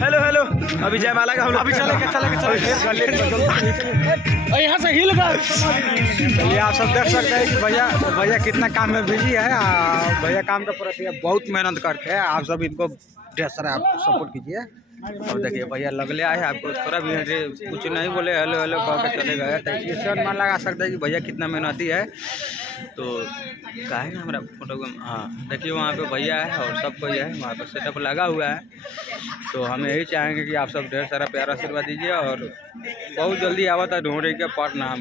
Hello hello. अभी जयमाला का हम लोग अभी चलेंगे यहाँ से हिल कर। चलिए आप सब देख सकते हैं कि भैया कितना काम में बिजी है। भैया काम के प्रति बहुत मेहनत करते हैं। आप सब इनको ढेर सारा सपोर्ट कीजिए। और देखिए भैया लगले आए, आपको थोड़ा भी कुछ नहीं बोले, हेलो हेलो कह के चले गए। तो इससे अनुमान लगा सकते हैं कि भैया कितना मेहनती है। तो का है ना हमारा फोटो, हाँ देखिए वहाँ पे भैया है और सब कोई है, वहाँ पे सेटअप लगा हुआ है। तो हम यही चाहेंगे कि आप सब ढेर सारा प्यार आशीर्वाद दीजिए। और बहुत जल्दी आवा था ढूंढे के पार्ट नाम,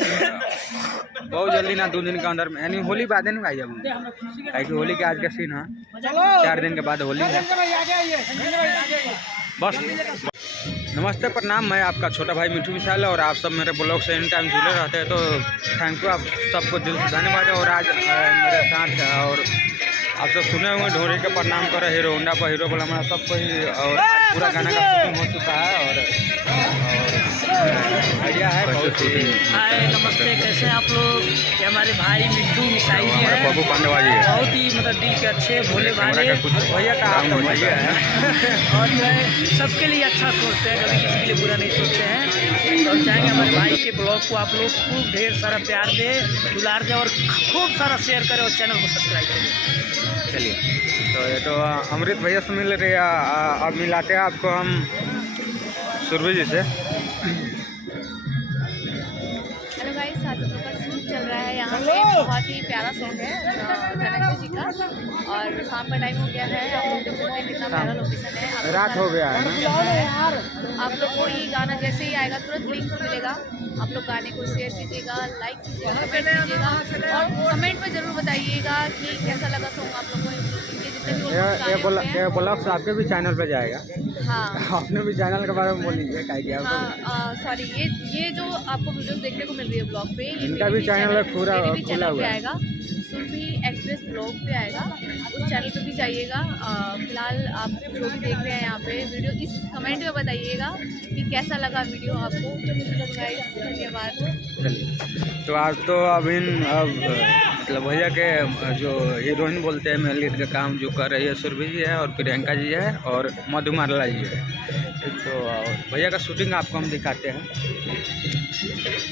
बहुत जल्दी ना 2 दिन के अंदर में, यानी होली बाद नहीं भाई। अब कि होली के आज का सीन है, 4 दिन के बाद होली है बस। नमस्ते प्रणाम, मैं आपका छोटा भाई मिठू विशाल और आप सब मेरे ब्लॉग से एनी टाइम जुड़े रहते हैं। तो थैंक यू, आप सबको दिल से धन्यवाद। और आज मेरे साथ और आप सब सुने हुए ढोरी के प्रणाम करे हीरो होंडा पर हीरो बोला हमारा सब कोई। और पूरा गाना का शूटिंग हो चुका है और आइडिया है बहुत ही। हाय नमस्ते, कैसे हैं आप लोग? ये हमारे भाई मिठू मिसाई जी हैं, बबू पांडवा जी बहुत ही मतलब दिल के अच्छे भोले भाले भैया का भैया है और जो है सबके लिए अच्छा सोचते हैं, कभी किसी के लिए बुरा नहीं सोचते हैं। तो हम चाहेंगे हमारे भाई के ब्लॉग को आप लोग खूब ढेर सारा प्यार दे, दुलार दे और खूब सारा शेयर करें और चैनल को सब्सक्राइब करें। चलिए तो ये तो अमृत भैया से मिल रहे हैं। अब मिलाते हैं आपको हम सुरभि जी से। हेलो गाइस, आज हम लोग का शूट चल रहा है यहाँ पे। बहुत ही प्यारा सॉन्ग है धनंजय जी का और शाम का टाइम हो गया है। आप लोग देख सकते हैं कितना प्यारा लोकेशन है। रात हो गया है ना। आप लोग को ये गाना जैसे ही आएगा तुरंत लिंक मिलेगा। आप लोग गाने को शेयर कीजिएगा, लाइक कीजिएगा, कमेंट कीजिएगा और कमेंट में ज़रूर बताइएगा कि कैसा लगा सॉन्ग आप लोग को। ये ब्लॉग्स आपके भी चैनल पे जाएगा। हाँ, अपने भी चैनल के बारे में बोलिए क्या किया। हाँ सॉरी, ये जो आपको वीडियोस देखने को मिल रही है ब्लॉग पे, ये इनका भी चैनल है पूरा खुला हुआ है। आएगा। सुरभि एक्ट्रेस ब्लॉग पे आएगा, उस चैनल पे भी जाइएगा। फिलहाल आप जो भी देख रहे हैं यहाँ पे वीडियो, इस कमेंट में बताइएगा कि कैसा लगा वीडियो आपको। धन्यवाद। तो आज तो अभी मतलब भैया के जो हीरोइन बोलते हैं मेन लीड का काम जो कर रही है सुरभि जी है और प्रियंका जी है और मधुमाला जी है। तो भैया का शूटिंग आपको हम दिखाते हैं।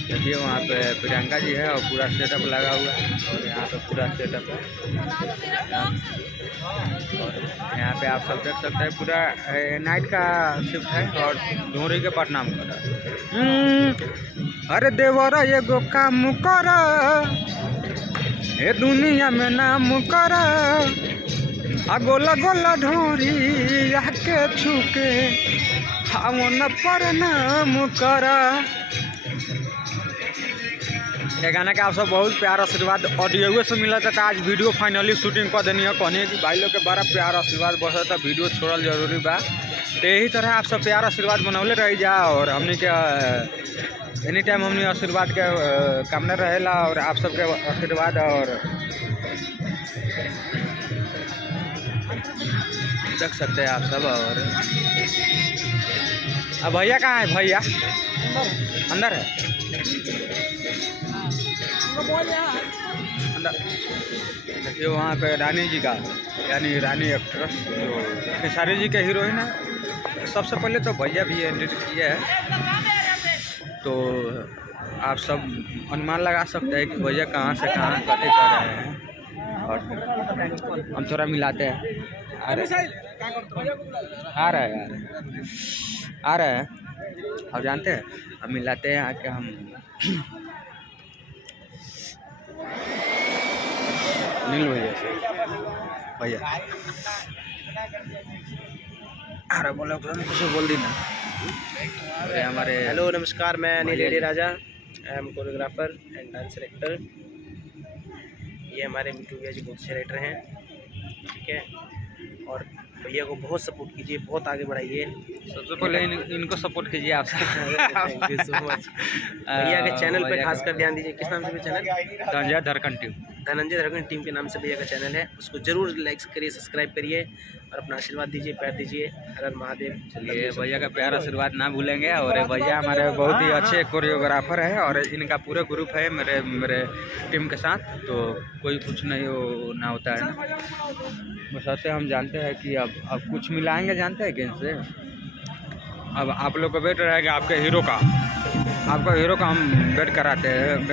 देखिए वहाँ पे प्रियंका जी है और पूरा सेटअप लगा हुआ है और यहाँ पे पूरा सेटअप है। और यहाँ पे आप सब देख सकते हैं पूरा नाइट का शिफ्ट है और ढोरी के प्रणाम कर रहा है। अरे देवरा ये गो काम कर ए दुनिया में नाम कर आ गोला गोला ढोरी आके छुके हम न प्रणाम कर। ये गाना के आप सब बहुत प्यार आशीर्वाद ऑडियो से मिला था। आज वीडियो फाइनली शूटिंग कर देनी है। कहनी है कि भाई लोग के बड़ा प्यार आशीर्वाद बसा था, वीडियो छोड़ल जरूरी बा। तो यही तरह आप सब प्यार आशीर्वाद बनौले रह जा और हमने के एनी टाइम हमने आशीर्वाद के कामना रहेला और आप सबके आशीर्वाद। और देख सकते हैं आप सब। और अब भैया कहाँ है? भैया अंदर है, अंदर। देखिए वहाँ पे रानी जी का, यानी रानी एक्ट्रेस जो खेसारी जी के हीरोइन है। सबसे पहले तो भैया भी एंट्री किया है। तो आप सब अनुमान लगा सकते हैं कि भैया कहाँ से कहाँ कटे कर रहे हैं। और हम थोड़ा मिलाते हैं। आ रहे हैं अब जानते हैं। अब मिलाते हैं आके हम नील भैया से। भैया अरे बोलो कुछ बोल दी ना। अरे हमारे हेलो नमस्कार, मैं Anil ready Raja, I am choreographer and dance director. ये हमारे मिठू भैया जी बहुत अच्छे राइटर हैं, ठीक है। और भैया को बहुत सपोर्ट कीजिए, बहुत आगे बढ़ाइए। सबसे पहले इनको सपोर्ट कीजिए आप। Thank you so much. भैया के चैनल पे खासकर ध्यान दीजिए। किस नाम से भी चैनल? धनंजय धड़कन टीम। धनंजय धड़कन टीम के नाम से भैया का चैनल है, उसको जरूर लाइक करिए, सब्सक्राइब करिए और अपना आशीर्वाद दीजिए, प्यार दीजिए। हर हर महादेव। चलिए भैया का प्यार आशीर्वाद ना भूलेंगे। और भैया हमारे बहुत ही अच्छे कोरियोग्राफर है और इनका पूरा ग्रुप है मेरे टीम के साथ। तो कोई कुछ नहीं ना होता है ना। बस ऐसे हम जानते हैं कि अब कुछ मिलाएंगे, जानते हैं कि इनसे अब आप लोग को वेट रहेगा आपके हीरो का, आपका हीरो का हम वेट कराते हैं।